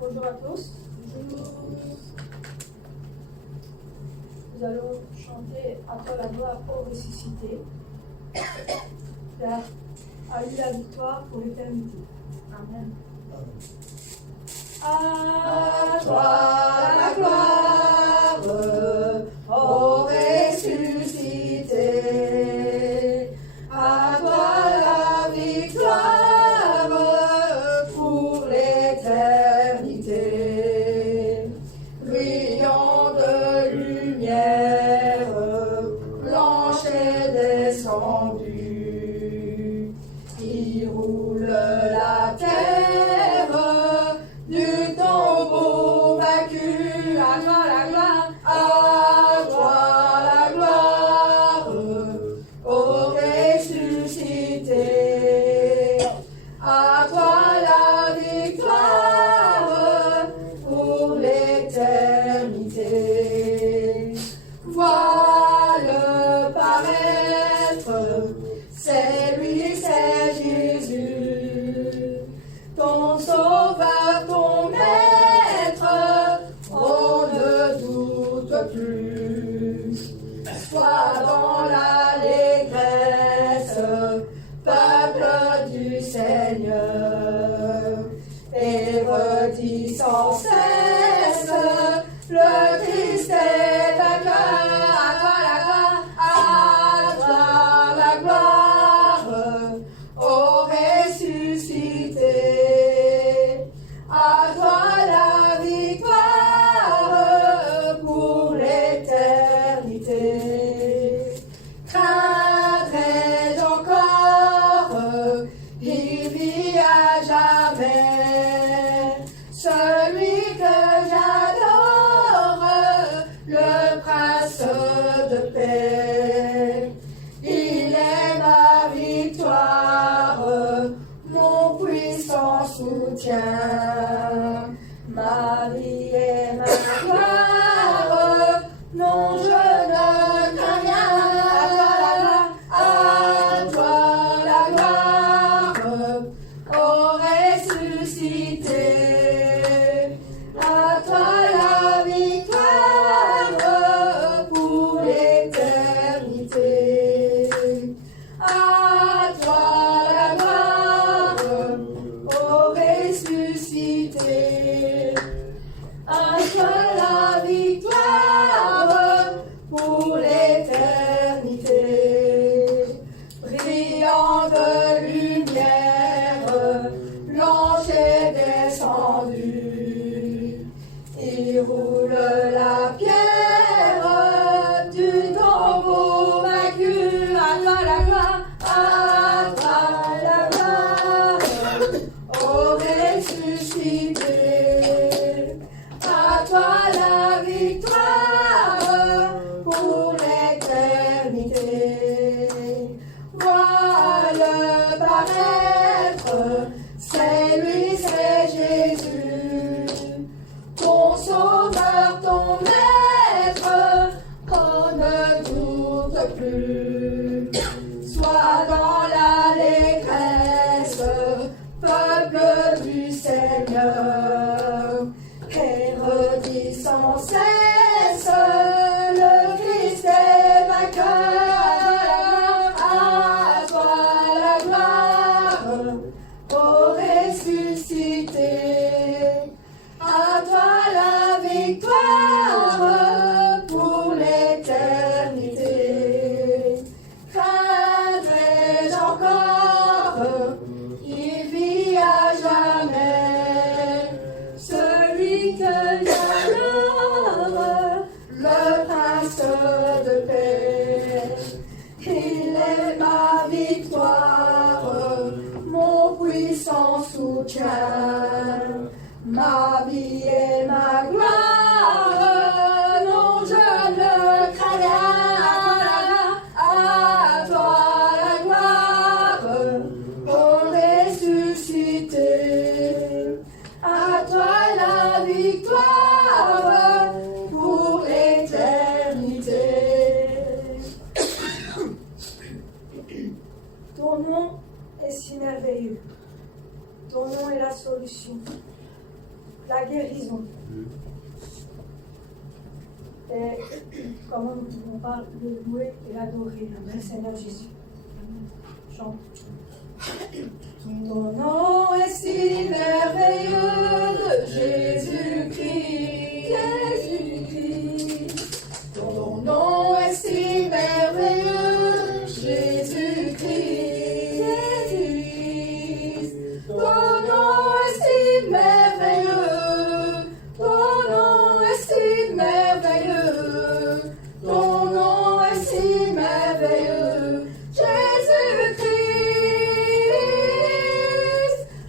Bonjour à tous. Nous allons chanter à toi la gloire au ressuscité. Car a eu la victoire pour l'éternité. Amen. À toi la gloire au ressuscité. À toi la victoire pour l'éternité. Brillant de lumière, blanche est descendue. Il roule la terre du tombeau vaincu. À toi la gloire, à toi la gloire au ressuscité. À toi la victoire pour l'éternité. Vois-le paraître, c'est lui, c'est Jésus, ton sauveur, ton maître, on ne doute plus. Sois dans l'allégresse, peuple du Seigneur, et redis sans cesse, le Christ est vainqueur. À toi la gloire au ressuscité. À toi la victoire pour l'éternité. Craindrai-je encore, il vit à jamais, celui que j'adore, le prince de paix. Il est ma victoire, mon puissant soutien, ma vie et ma gloire. Non, je ne crains rien. À toi la gloire au ressuscité. À toi la victoire pour l'éternité. À toi la gloire au ressuscité. À toi la victoire pour l'éternité. Brillant de lumière, l'ange est descendu. Il roule la pierre du tombeau vaincu. À toi la gloire, à toi la gloire au ressuscité. À toi la victoire pour l'éternité. Vois-le paraître, c'est lui, c'est Jésus, ton sauveur, ton maître, on ne doute plus. Sois dans l'allégresse, peuple du Seigneur, et redis sans cesse, le Christ est vainqueur. À toi la gloire au ressuscité. À toi la victoire pour l'éternité. Craindrai-je encore, il vit à jamais, celui que j'adore, le prince de paix. Il est ma victoire, mon puissant soutien, ma vie et ma gloire. Non, je ne crains rien. À toi la gloire au ressuscité. À toi la victoire pour l'éternité. Ton nom est si merveilleux. Ton nom est la solution. la guérison. Et comment nous ne pouvons pas le louer et l'adorer, le Seigneur Jésus. Chante. Ton nom est si merveilleux, Jésus-Christ, Jésus-Christ. Ton nom est si merveilleux, Jésus-Christ, Jésus-Christ. Ton nom est si merveilleux, ton nom est si merveilleux, ton nom est si merveilleux, Jésus-Christ.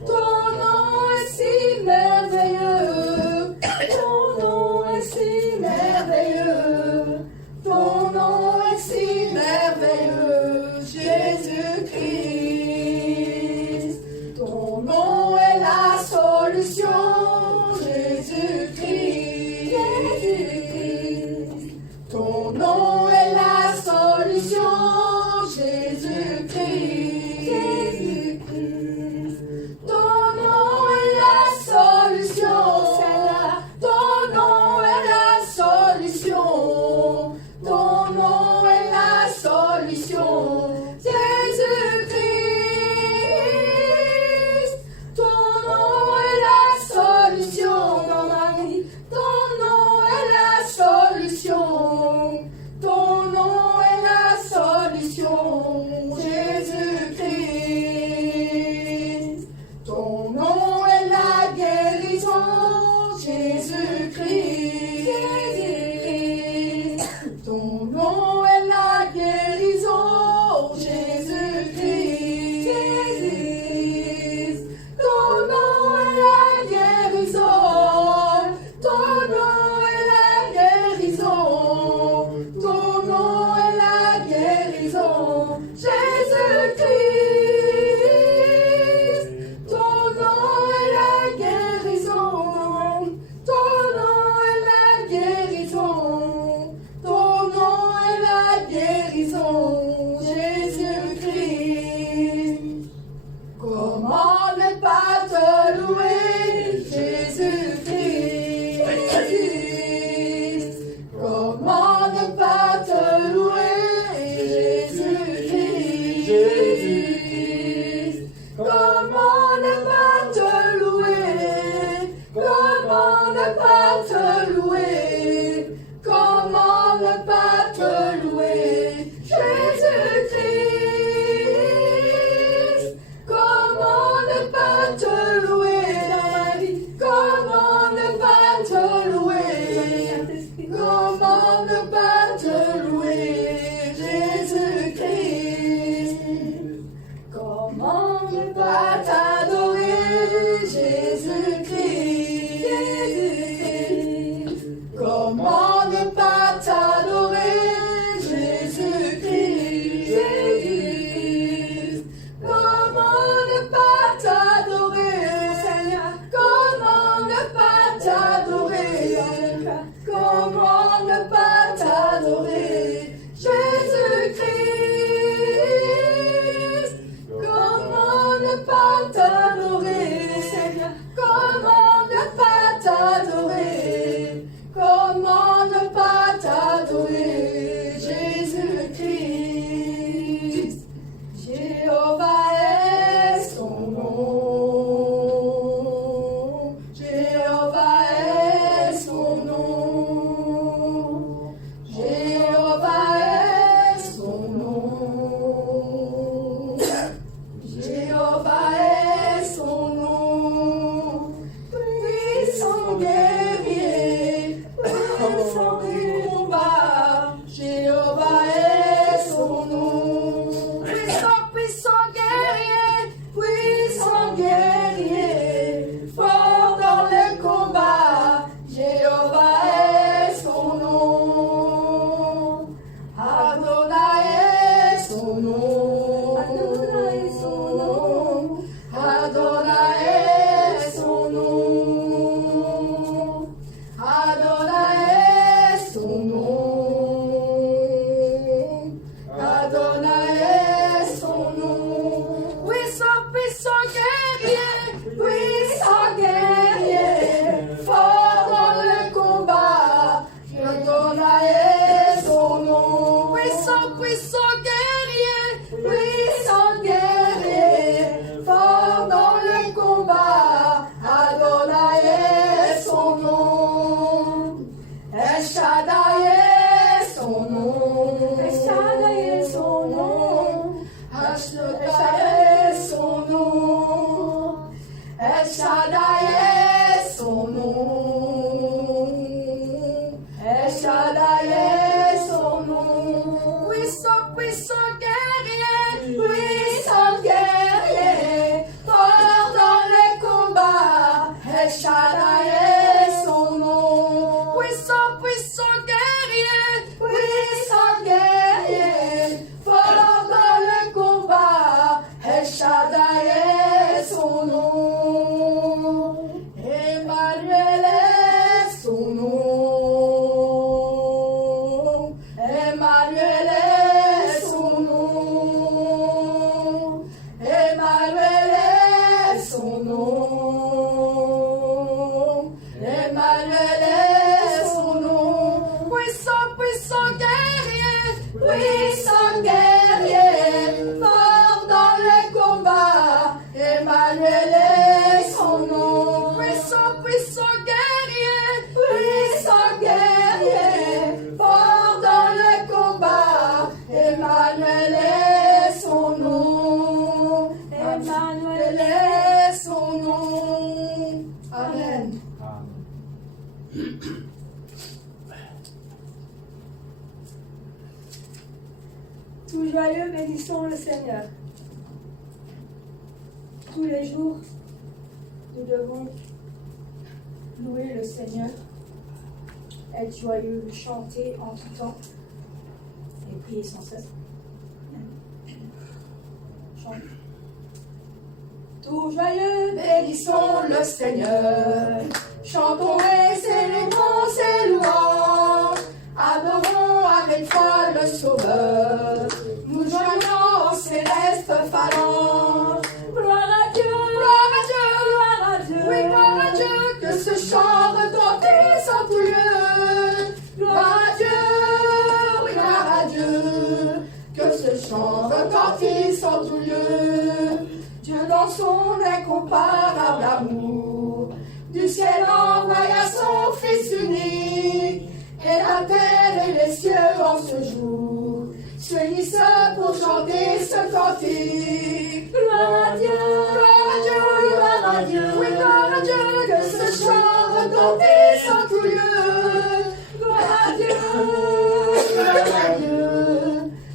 Ton nom est si merveilleux, ton nom est si merveilleux, ton nom est si merveilleux, Jésus-Christ. Ton nom est la solution, Jésus-Christ, Jésus-Christ. Ton nom est la solution, Jésus-Christ, Jésus-Christ. Ton nom est la solution, Seigneur. Ton nom est la solution. Ton nom est la solution, Jésus-Christ. Ton nom est la solution dans ma vie. Ton nom est la solution. Ton nom est la solution, Jésus-Christ. Ton nom est la guérison, Jésus-Christ, Jésus-Christ. Ton nom est la guérison, Jésus-Christ, Jésus-Christ. Ton nom est la guérison, ton nom est la guérison, ton nom est la guérison, Jésus-Christ. Ton nom est la guérison, ton nom est la guérison, ton nom est la guérison, Jésus-Christ. Comment ne pas te louer, Jésus-Christ? Comment ne pas te louer, Jésus-Christ? Jésus-Christ. Comment ne pas te louer? Comment ne pas te louer? Comment ne pas te louer, Jésus-Christ? Comment ne pas te louer dans ma vie? Comment ne pas te louer? Comment ne pas te louer, Jésus-Christ? Comment ne pas t'adorer, Jésus-Christ? Jésus-Christ. Comment ne pas t'adorer, Jésus-Christ? Jésus-Christ. Comment ne pas t'adorer, Seigneur? Comment ne pas t'adorer? Comment ne pas t'adorer, Jésus-Christ? Comment ne pas t'adorer, Seigneur? Comment ne pas t'adorer? Comment ne pas t'adorer, Jésus-Christ? Jéhovah est son nom. Jéhovah est son nom. Jéhovah est son nom. Jéhovah est son nom. Puissant guerrier. El Shaddai est son nom. El Shaddai est son nom. Puissant, puissant guerrier, puissant guerrier, fort dans les combats. El Shaddai est son nom. Puissant, puissant guerrier, puissant guerrier, fort dans les combats. El Shaddai est son nom. Emmanuel est son nom. Emmanuel est son nom. Emmanuel est son nom. Emmanuel est son nom. Puissant, puissant guerrier, puissant guerrier, fort dans les combats. Emmanuel est son nom. Puissant, puissant guerrier, puissant guerrier, fort dans les combats. Emmanuel est son nom. Emmanuel est son nom. Amen. Tout joyeux, bénissons le Seigneur. Tous les jours, nous devons louer le Seigneur, être joyeux, le chanter en tout temps et prier sans cesse. Chante. Tout joyeux, Bénissons le Seigneur, chantons et célébrons ses louanges, adorons avec foi le Sauveur, nous joignons aux célestes phalanges. gloire à Dieu, Gloire à Dieu, gloire à Dieu, oui, gloire à Dieu, que ce chant retentisse en tout lieu. Gloire à Dieu, oui, gloire à Dieu, que ce chant retentisse en tout lieu. Dieu dans son incomparable amour, du ciel envoya son Fils unique, et la terre et les cieux en ce jour s'unissent pour chanter ce cantique. gloire à Dieu, Gloire à Dieu, gloire à Dieu, oui, gloire à Dieu, que ce chant retentisse en tout lieu. gloire à Dieu, Gloire à Dieu,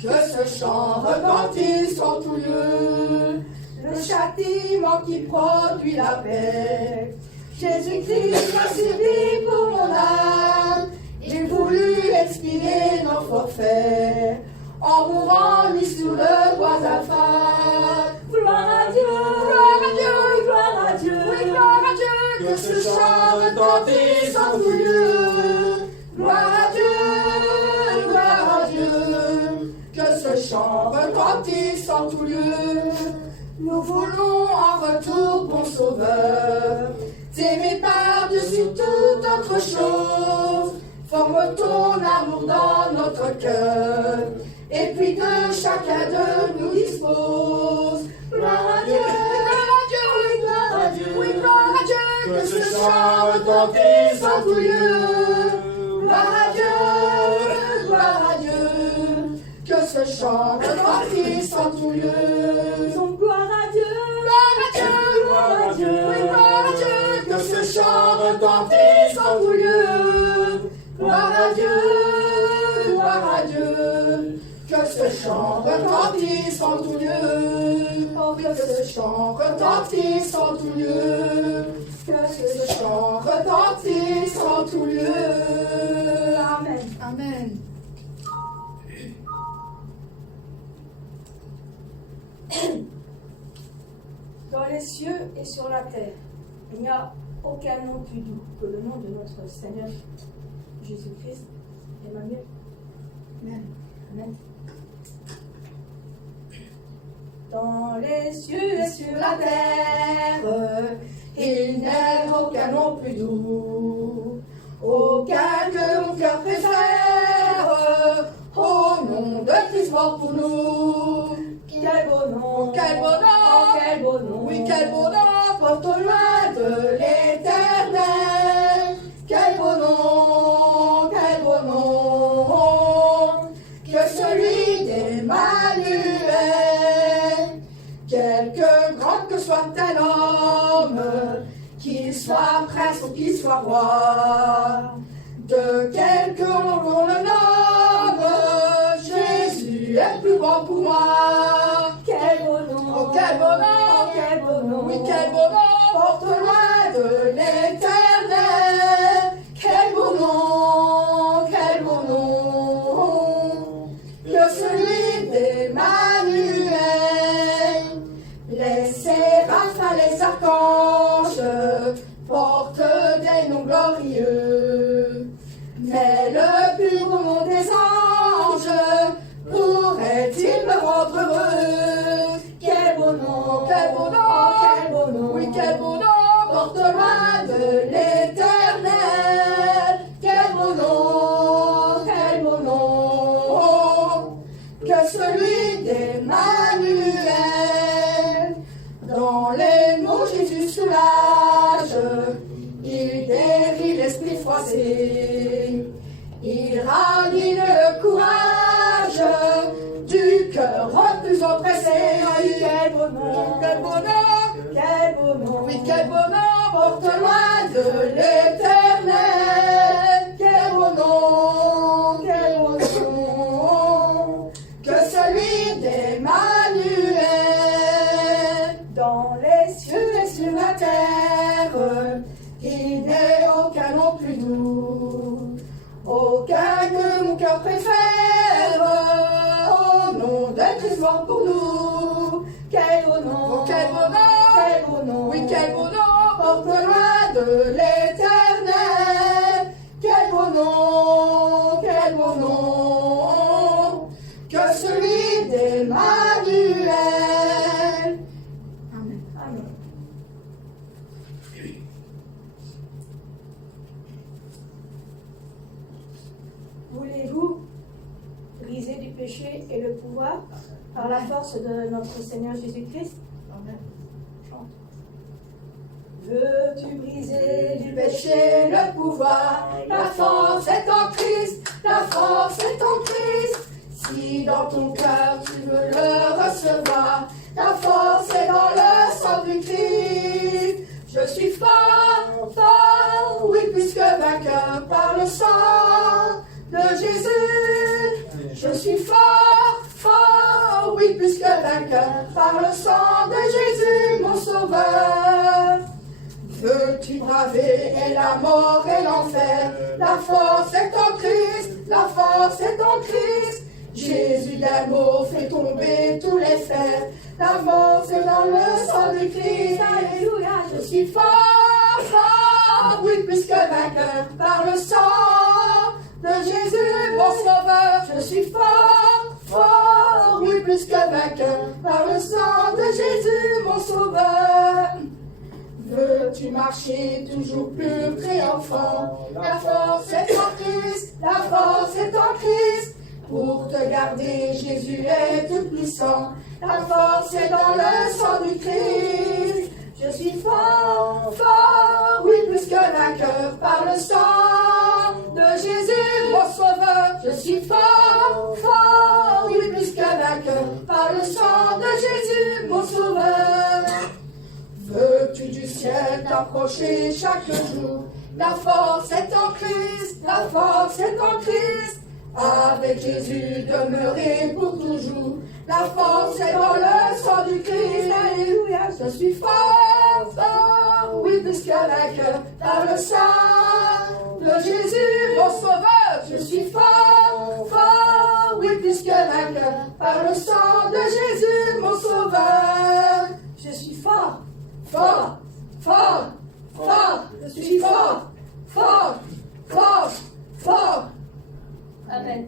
que ce chant retentisse en tout lieu. Le châtiment qui produit la paix, Jésus-Christ a subi pour mon âme. Il voulut expier nos forfaits, en mourant lui sur le bois d'Alpha. gloire à Dieu, Gloire à Dieu, gloire à Dieu, oui, gloire à Dieu, que ce chant retentisse en tout lieu. Gloire à Dieu, que ce chant retentisse en tout lieu. Nous voulons en retour, bon Sauveur, t'aimer par-dessus toute autre chose. Forme ton amour dans notre cœur, et puis de chacun de nous dispose. Gloire à Dieu, oui, gloire à Dieu, oui, gloire à Dieu, que ce chant retentisse en tout lieu. Gloire à Dieu, que ce chant retentisse en tout lieu. disons gloire à Dieu, Gloire à Dieu, oui, gloire à Dieu, que ce chant retentisse en tout lieu. Gloire à Dieu, que ce chant retentisse en tout lieu. Oh, que ce chant retentisse en tout lieu. Que ce chant retentisse en tout lieu. amen. Amen. Dans les cieux et sur la terre, il n'y a aucun nom plus doux que le nom de notre Seigneur Jésus-Christ, Emmanuel. Amen. Amen. Dans les cieux et sur la terre, Il n'est aucun nom plus doux, aucun que mon cœur préfère, au nom de Christ mort pour nous. quel beau nom, Quel beau nom, oh, quel beau nom, oui, quel beau nom, porte loin de l'éternel. Quel beau nom, que celui d'Emmanuel. Quelque grand que soit un homme, qu'il soit prince ou qu'il soit roi. De quelque nom on le nomme, Jésus est plus grand pour moi. Quel beau nom, Oh, quel beau nom, oh, quel beau nom, oui, quel beau nom, porte loin de l'éternel. Quel beau nom, que celui d'Emmanuel. Les séraphins, les archanges portent des noms glorieux. Mais le plus beau nom des anges pourrait-il me rendre heureux? quel beau nom, Quel beau nom, oh, quel beau nom, oui, quel beau nom, porte loin de l'éternel. Quel beau nom, que celui d'Emmanuel. Dans les mots Jésus soulage, il guérit l'esprit froissé. Il ranime le courage du cœur le plus oppressé. quel beau nom, Quel beau nom, quel beau nom, oui, quel beau nom, porte loin de l'éternel. Quel beau nom, que celui d'Emmanuel. dans les cieux Et sur la terre, il n'est aucun nom plus doux, aucun que mon cœur préfère, au nom de Christ mort pour nous. quel beau nom, Oh, quel beau nom, quel beau nom, oui, quel beau nom, porte loin de l'éternel. Quel beau nom, que celui d'Emmanuel. Amen. Amen. Voulez-vous briser du péché et le pouvoir par la force de notre Seigneur Jésus-Christ? Amen. Chante. Veux-tu briser du Du péché, le pouvoir, la force est en Christ, la force est en Christ. Si dans ton cœur tu veux le recevoir, la force est dans le sang du Christ. Je suis fort, fort, oui, plus que vainqueur par le sang de Jésus. Je suis fort, fort, oui, plus que vainqueur par le sang de Jésus, mon sauveur. Veux-tu braver et la mort et l'enfer? La force est en Christ, la force est en Christ. Jésus d'amour fait tomber tous les fers. La force est dans le sang du Christ. Alléluia, je suis fort, fort, oui, plus que vainqueur par le sang de Jésus, mon sauveur. Je suis fort, fort, oui, plus que vainqueur par le sang de Jésus, mon sauveur. Veux-tu marcher toujours plus triomphant? La force est en Christ, la force est en Christ. Pour te garder, Jésus est tout puissant. La force est dans le sang du Christ. Je suis fort, fort, oui, plus que vainqueur par le sang de Jésus, mon sauveur. Je suis fort, fort, oui, plus que vainqueur par le sang de Jésus, mon sauveur. Veux-tu du ciel t'approcher chaque jour? La force est en Christ, la force est en Christ. Avec Jésus demeurer pour toujours. La force est dans le sang du Christ. Alléluia, je suis fort, fort, oui, plus que vainqueur par le sang de Jésus, mon sauveur. Je suis fort, fort, oui, plus que vainqueur par le sang de Jésus, mon sauveur. Je suis fort, Fort, fort, fort, je suis fort, fort, fort, fort. Amen.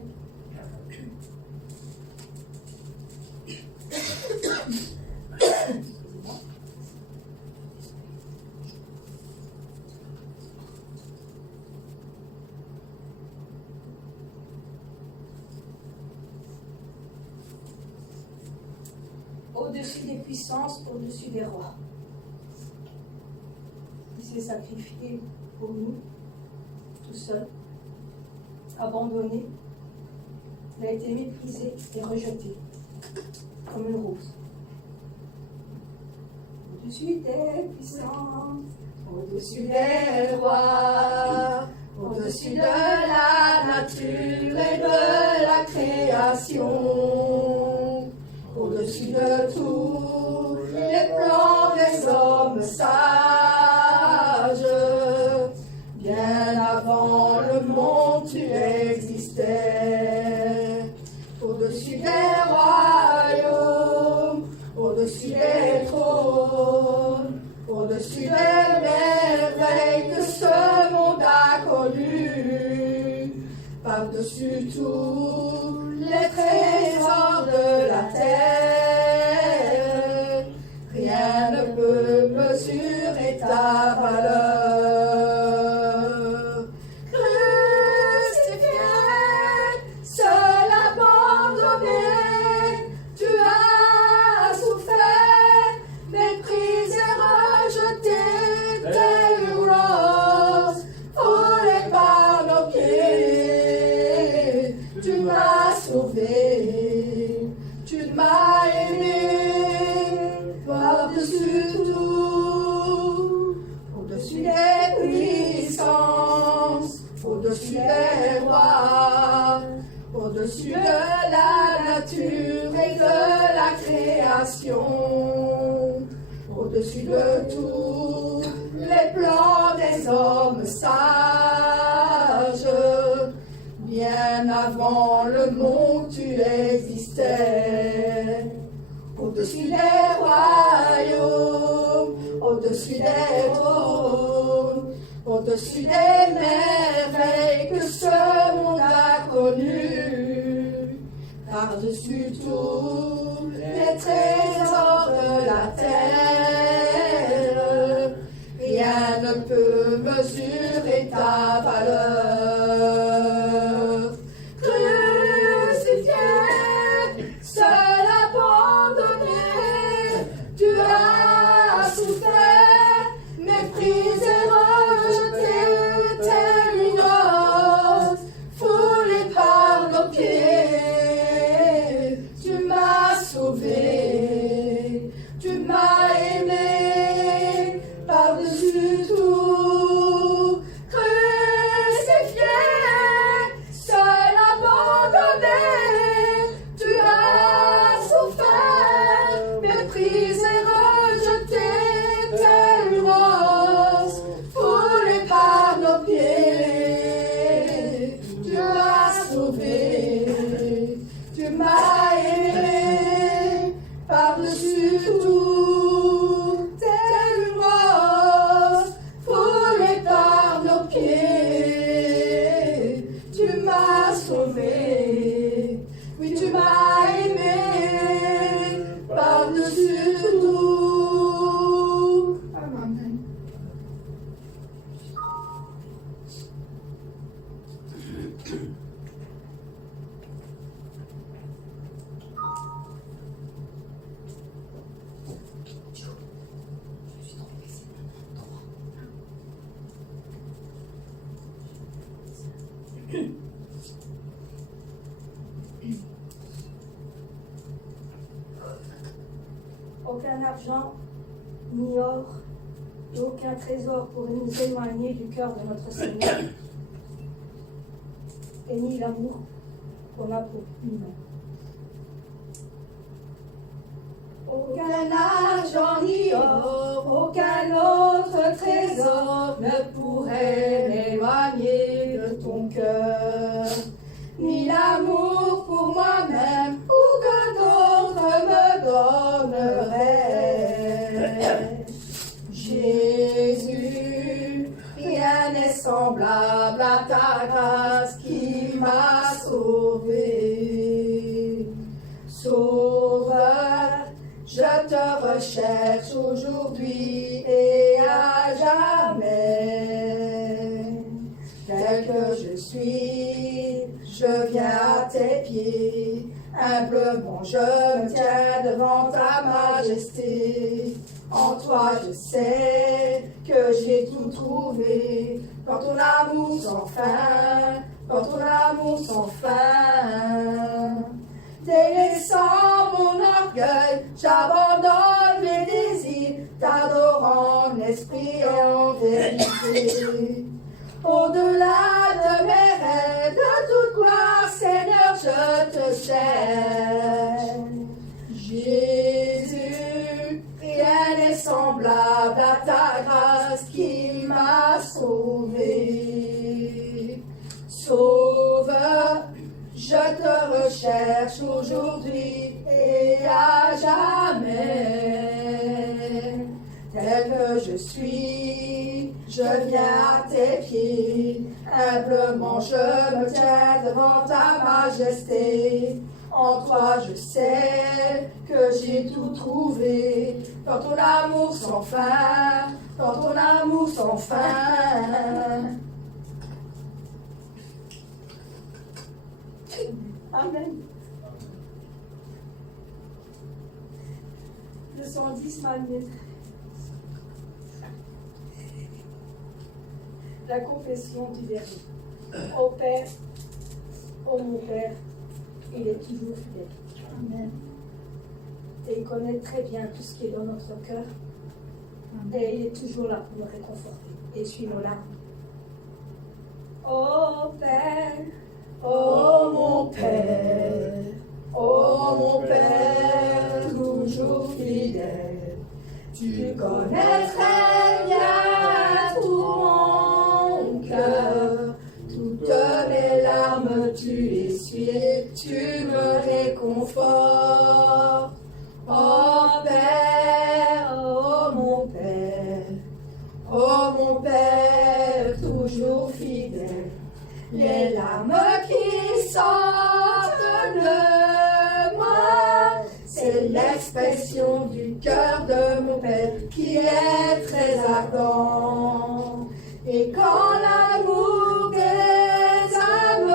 Au-dessus des puissances, au-dessus des rois. Il s'est sacrifié pour nous, tout seul, abandonné. Il a été méprisé et rejeté, comme une rose. Au-dessus des puissances, au-dessus des rois, au-dessus de la nature et de la création, au-dessus de tous les plans des hommes sages. Bien avant le monde, tu existais, au-dessus des royaumes, au-dessus des trônes, au-dessus des merveilles que ce monde a connues, par-dessus tous les trésors de la terre, rien ne peut mesurer ta valeur. Crucifié, seul abandonné, tu as souffert, méprisé, rejeté, tel une rose, foulé par nos pieds. Tu m'as sauvé, tu m'as aimé, par-dessus tout, au-dessus des puissances, au-dessus des rois, au-dessus de la nature et de la création, au-dessus de tous les plans des hommes sages. Bien avant le monde, tu existais, au-dessus des royaumes, au-dessus des trônes, au-dessus des merveilles que ce monde a connues, par-dessus tous les trésors de la terre, rien ne peut mesurer ta valeur. Crucifié, seul abandonné, tu as souffert, méprisé, rejeté, tel une rose, foulé par nos pieds. Tu m'as sauvé, tu m'as aimé, par-dessus tout. Crucifié, seul abandonné, tu as souffert, méprisé, rejeté, tel une rose, foulé par nos pieds. Tu as sauvé, tu m'as aimé, par-dessus tout, tel une rose, foulé par nos pieds. Tu m'as sauvé, oui, tu m'as aimé, par-dessus tout. Amen. Aucun argent, ni or, et aucun trésor pourrait nous éloigner du cœur de notre Seigneur, et ni l'amour qu'on a pour lui-même. Aucun argent ni or, aucun autre trésor ne pourrait m'éloigner de ton cœur, ni l'amour pour moi-même ou que d'autres me donneraient. Jésus, rien n'est semblable à ta grâce qui m'a sauvé. Sauveur, je te recherche aujourd'hui et à jamais. Tel que je suis, je viens à tes pieds. Humblement je me tiens devant ta majesté. En toi je sais que j'ai tout trouvé. Dans ton amour sans fin, dans ton amour sans fin. Délaissant mon orgueil, j'abandonne mes désirs, t'adorant n'est esprit en vérité. Au-delà de mes rêves, de toute gloire, Seigneur, je te cherche. Jésus, rien n'est semblable à ta grâce qui m'a sauvé. Sauveur, je te recherche aujourd'hui et à jamais. Tel que je suis, je viens à tes pieds. Humblement je me tiens devant ta majesté. En toi je sais que j'ai tout trouvé. Dans ton amour sans fin, dans ton amour sans fin. Amen. Le 110 Manuel. La confession du verset. Ô Père, ô mon Père, il est toujours fidèle. Amen. Et il connaît très bien tout ce qui est dans notre cœur. Et il est toujours là pour nous réconforter. Et suis nos larmes. Ô Père, ô mon Père, toujours fidèle. Tu connais très bien tout mon cœur. Toutes mes larmes, tu essuies, tu me réconfortes. Oh Père, oh mon Père, toujours fidèle. Les larmes qui sortent de moi, c'est l'expression du cœur de mon Père qui est très ardent. Et quand l'amour des âmes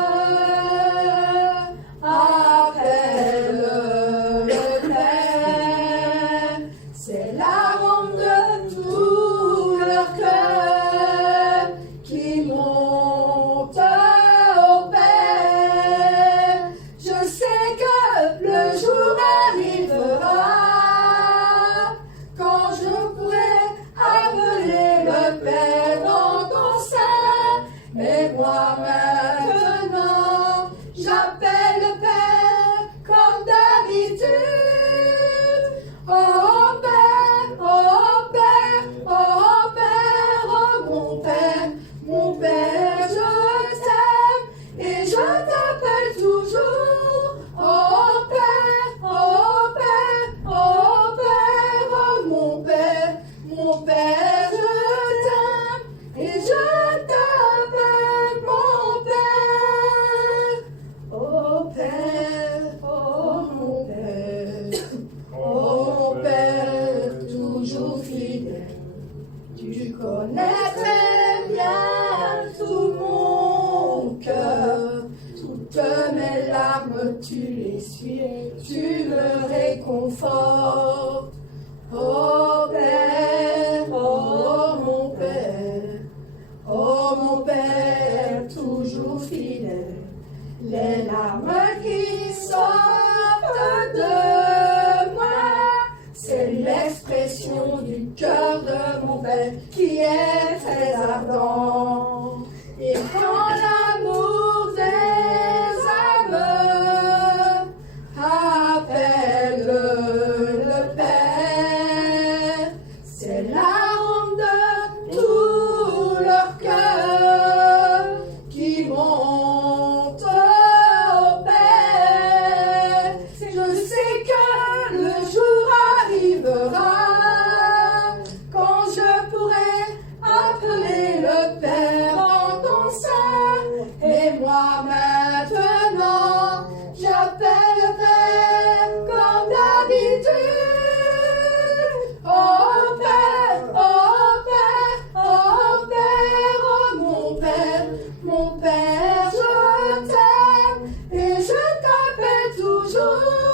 appelle le Père, c'est l'arôme de tout leur cœur qui monte au Père. Je sais que le jour arrivera quand je pourrai appeler le Père dans ton sein. Mais moi maintenant, j'appelle le Père comme d'habitude. Oh Père, oh Père, oh Père, oh mon Père, je t'aime et je t'appelle toujours. Oh Père, oh Père, oh Père, oh mon Père, je t'aime et je t'appelle mon Père. Oh Père, oh mon Père, toujours fidèle. Tu connais très bien tout mon cœur. Toutes mes larmes, tu les suis, tu me réconfortes. Oh Père, oh mon Père, toujours fidèle. Les larmes qui sortent de moi, c'est l'expression du cœur de mon Père qui est très ardent. Et quand l'amour des âmes appelle le Père, c'est l'arôme de tout leur cœur qui monte au Père. Je sais que le jour arrivera quand je pourrai appeler le Père dans ton sein. Et moi maintenant, j'appelle le Père comme d'habitude. Oh Père, oh Père, oh Père, oh mon Père, je t'aime et je t'appelle toujours.